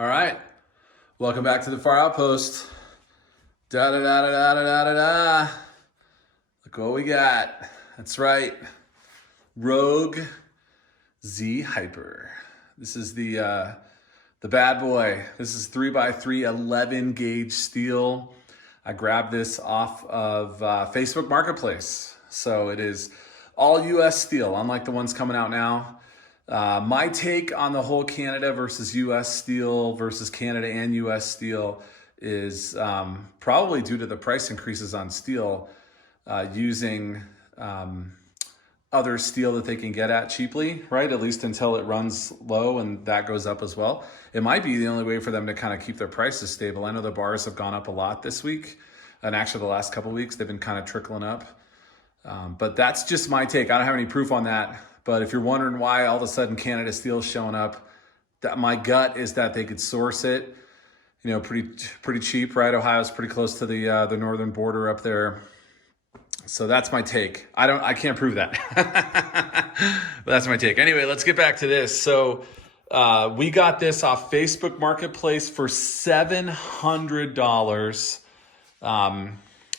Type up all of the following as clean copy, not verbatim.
All right, welcome back to the Far Outpost. Da da da da da da da da. Look what we got. That's right, Rogue Z Hyper. This is the bad boy. This is 3x3 11 gauge steel. I grabbed this off of Facebook Marketplace, so it is all U.S. steel, unlike the ones coming out now. My take on the whole Canada versus U.S. steel versus Canada and U.S. steel is probably due to the price increases on steel, using other steel that they can get at cheaply, right? At least until it runs low and that goes up as well. It might be the only way for them to kind of keep their prices stable. I know the bars have gone up a lot this week, and actually the last couple of weeks they've been kind of trickling up. But that's just my take. I don't have any proof on that. But if you're wondering why all of a sudden Canada Steel is showing up, that my gut is that they could source it, you know, pretty cheap, right? Ohio's pretty close to the northern border up there. So that's my take. I can't prove that. But that's my take. Anyway, let's get back to this. So we got this off Facebook Marketplace for $700.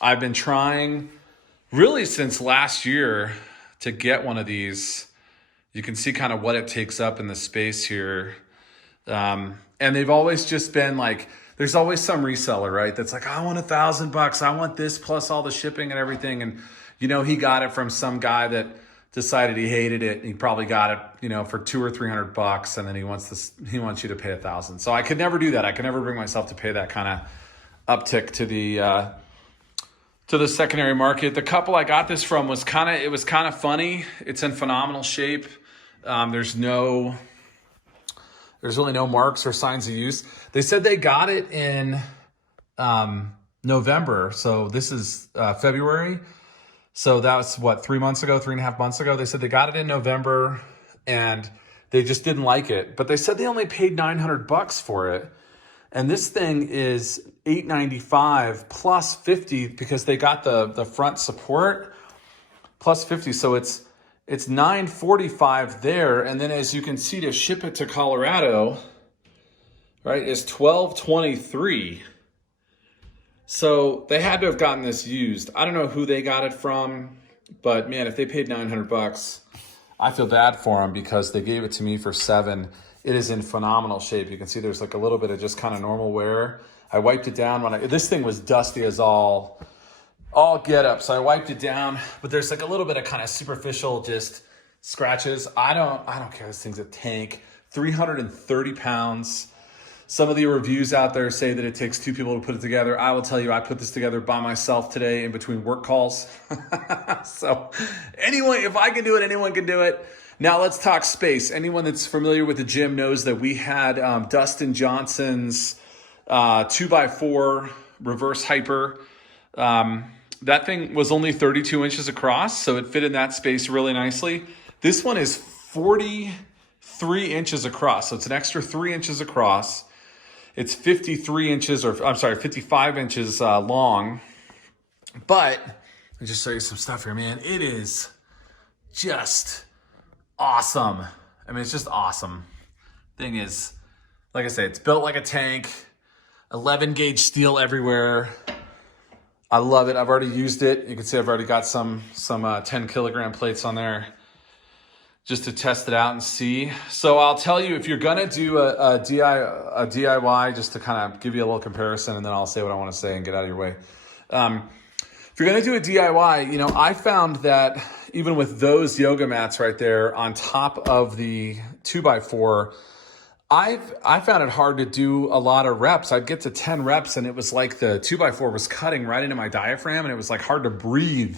I've been trying really since last year to get one of these. You can see kind of what it takes up in the space here. And they've always just been like, there's always some reseller, right? That's like, I want $1,000. I want this plus all the shipping and everything. And, you know, he got it from some guy that decided he hated it. He probably got it, you know, for $200 or $300. And then he wants you to pay $1,000. So I could never do that. I could never bring myself to pay that kind of uptick to the secondary market. The couple I got this from was kind of funny. It's in phenomenal shape. There's really no marks or signs of use. They said they got it in November. So this is February. So that was what, 3.5 months ago. They said they got it in November and they just didn't like it. But they said they only paid $900 for it. And this thing is $895 plus $50 because they got the front support plus $50. So it's $945 there. And then as you can see, to ship it to Colorado, right, is $1223. So they had to have gotten this used. I don't know who they got it from, but man, if they paid $900, I feel bad for them because they gave it to me for $700. It is in phenomenal shape. You can see there's like a little bit of just kind of normal wear. I wiped it down this thing was dusty as all get up. So I wiped it down, but there's like a little bit of kind of superficial just scratches. I don't care. This thing's a tank, 330 pounds. Some of the reviews out there say that it takes two people to put it together. I will tell you, I put this together by myself today in between work calls. So anyway, if I can do it, anyone can do it. Now let's talk space. Anyone that's familiar with the gym knows that we had Dustin Johnson's 2x4 reverse hyper. That thing was only 32 inches across, so it fit in that space really nicely. This one is 43 inches across, so it's an extra 3 inches across. It's 55 inches long. But I'll just show you some stuff here, man. It is just awesome. I mean, it's just awesome. Thing is, like I say, it's built like a tank, 11 gauge steel everywhere. I love it. I've already used it. You can see I've already got some 10 kilogram plates on there just to test it out and see. So I'll tell you, if you're gonna do a DIY, just to kind of give you a little comparison, and then I'll say what I want to say and get out of your way. If you're gonna do a DIY, you know, I found that even with those yoga mats right there on top of the 2x4, I found it hard to do a lot of reps. I'd get to 10 reps and it was like the 2x4 was cutting right into my diaphragm and it was like hard to breathe.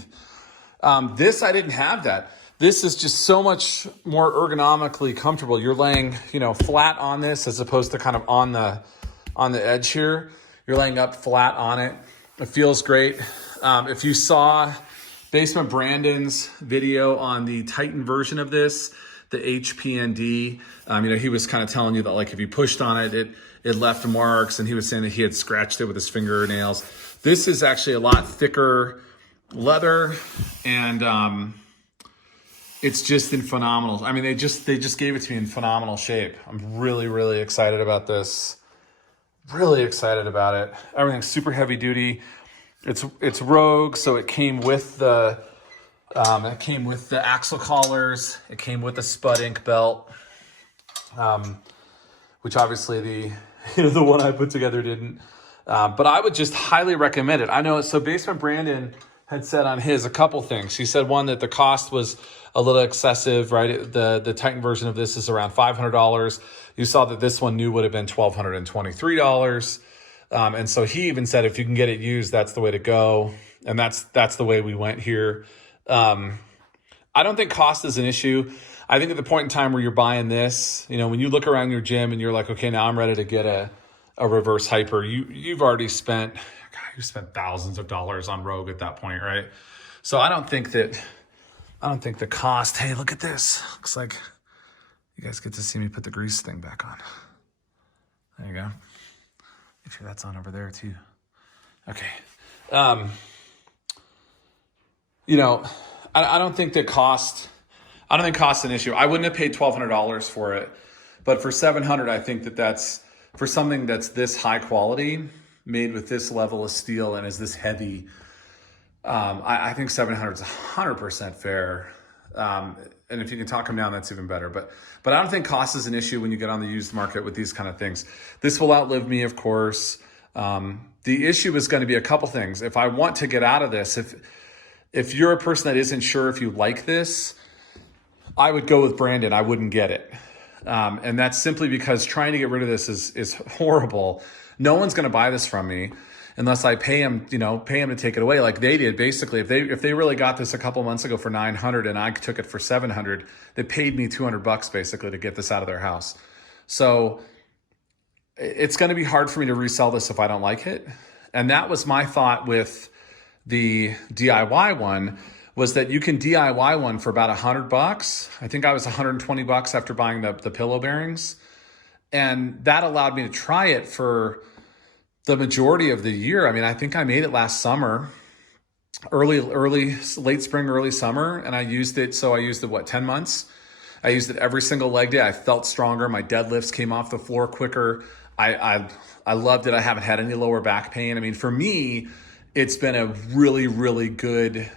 This, I didn't have that. This is just so much more ergonomically comfortable. You're laying, you know, flat on this as opposed to kind of on the edge here. You're laying up flat on it. It feels great. If you saw Basement Brandon's video on the Titan version of this, the HPND, you know, he was kind of telling you that like if you pushed on it, it left marks, and he was saying that he had scratched it with his fingernails. This is actually a lot thicker leather, and it's just in phenomenal. I mean, they just gave it to me in phenomenal shape. I'm really, really excited about this. Really excited about it. Everything's super heavy duty. It's Rogue, so it came with the axle collars. It came with the Spud Ink belt, which obviously the one I put together didn't. But I would just highly recommend it. I know. So Basement Brandon had said on his a couple things. He said one, that the cost was a little excessive, right? The Titan version of this is around $500. You saw that this one new would have been $1,223. And so he even said, if you can get it used, that's the way to go. And that's the way we went here. I don't think cost is an issue. I think at the point in time where you're buying this, when you look around your gym and you're like, okay, now I'm ready to get a reverse hyper, you've already spent, you spent thousands of dollars on Rogue at that point, right? So I don't think the cost, hey, look at this. Looks like you guys get to see me put the grease thing back on. There you go. Make sure that's on over there too. Okay. I don't think cost is an issue. I wouldn't have paid $1,200 for it, but for $700, I think that's for something that's this high quality, made with this level of steel and is this heavy. I think $700 is 100% fair. And if you can talk them down, that's even better. But I don't think cost is an issue when you get on the used market with these kind of things. This will outlive me, of course. The issue is going to be a couple things. If I want to get out of this, if you're a person that isn't sure if you like this, I would go with Brandon. I wouldn't get it. And that's simply because trying to get rid of this is horrible. No one's going to buy this from me unless I pay him to take it away like they did. Basically, if they really got this a couple months ago for $900 and I took it for $700, they paid me $200 basically to get this out of their house. So it's going to be hard for me to resell this if I don't like it. And that was my thought with the DIY one, was that you can DIY one for about $100. I think I was $120 after buying the pillow bearings. And that allowed me to try it for the majority of the year. I mean, I think I made it last summer, late spring, early summer. And I used it. So I used it, 10 months? I used it every single leg day. I felt stronger. My deadlifts came off the floor quicker. I loved it. I haven't had any lower back pain. I mean, for me, it's been a really, really good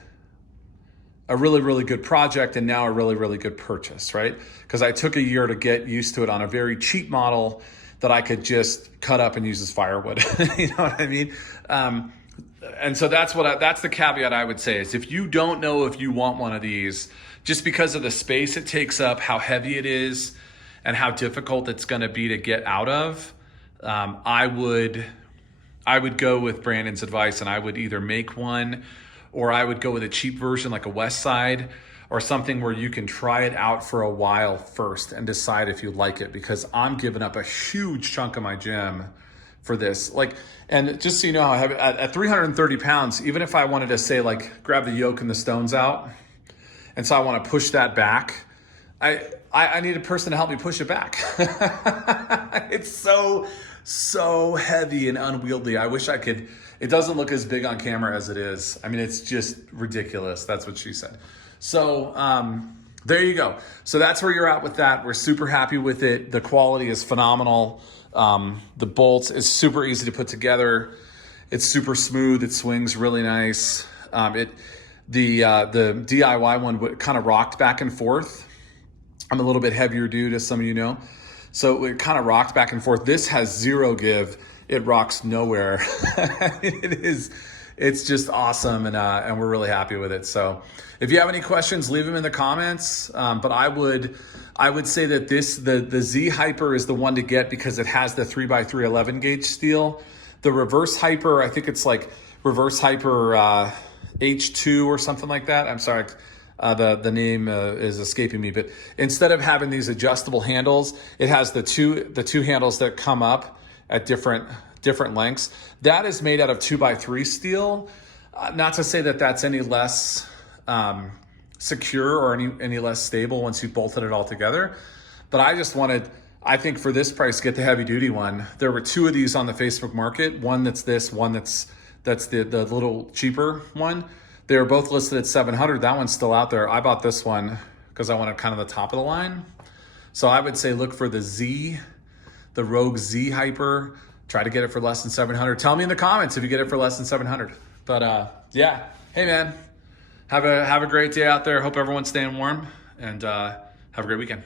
project, and now a really, really good purchase, right? Because I took a year to get used to it on a very cheap model that I could just cut up and use as firewood. You know what I mean? And so that's the caveat I would say is, if you don't know if you want one of these, just because of the space it takes up, how heavy it is, and how difficult it's going to be to get out of, I would go with Brandon's advice, and I would either make one, or I would go with a cheap version like a West Side, or something where you can try it out for a while first and decide if you like it, because I'm giving up a huge chunk of my gym for this. And just so you know how heavy, at 330 pounds, even if I wanted to say grab the yoke and the stones out, and so I want to push that back, I need a person to help me push it back. It's so heavy and unwieldy. I wish I could. It doesn't look as big on camera as it is. I mean, it's just ridiculous. That's what she said. So there you go. So that's where you're at with that. We're super happy with it. The quality is phenomenal. The bolts is super easy to put together. It's super smooth. It swings really nice. The DIY one kind of rocked back and forth. I'm a little bit heavier dude, as some of you know. So it kind of rocked back and forth. This has zero give. It rocks nowhere. It's just awesome, and we're really happy with it. So if you have any questions, leave them in the comments. But I would say that the Z Hyper is the one to get, because it has the 3x3 11 gauge steel. The reverse Hyper, I think it's like reverse Hyper H2 or something like that. I'm sorry. The name is escaping me, but instead of having these adjustable handles, it has the two handles that come up at different lengths. That is made out of 2x3 steel. Not to say that that's any less secure or any less stable once you bolted it all together, but I think for this price, get the heavy duty one. There were two of these on the Facebook market. One that's this, one that's the little cheaper one. They were both listed at $700. That one's still out there. I bought this one because I wanted kind of the top of the line. So I would say look for the Rogue Z Hyper. try to get it for less than 700. Tell me in the comments if you get it for less than 700. But yeah, hey man, have a great day out there. Hope everyone's staying warm, and have a great weekend.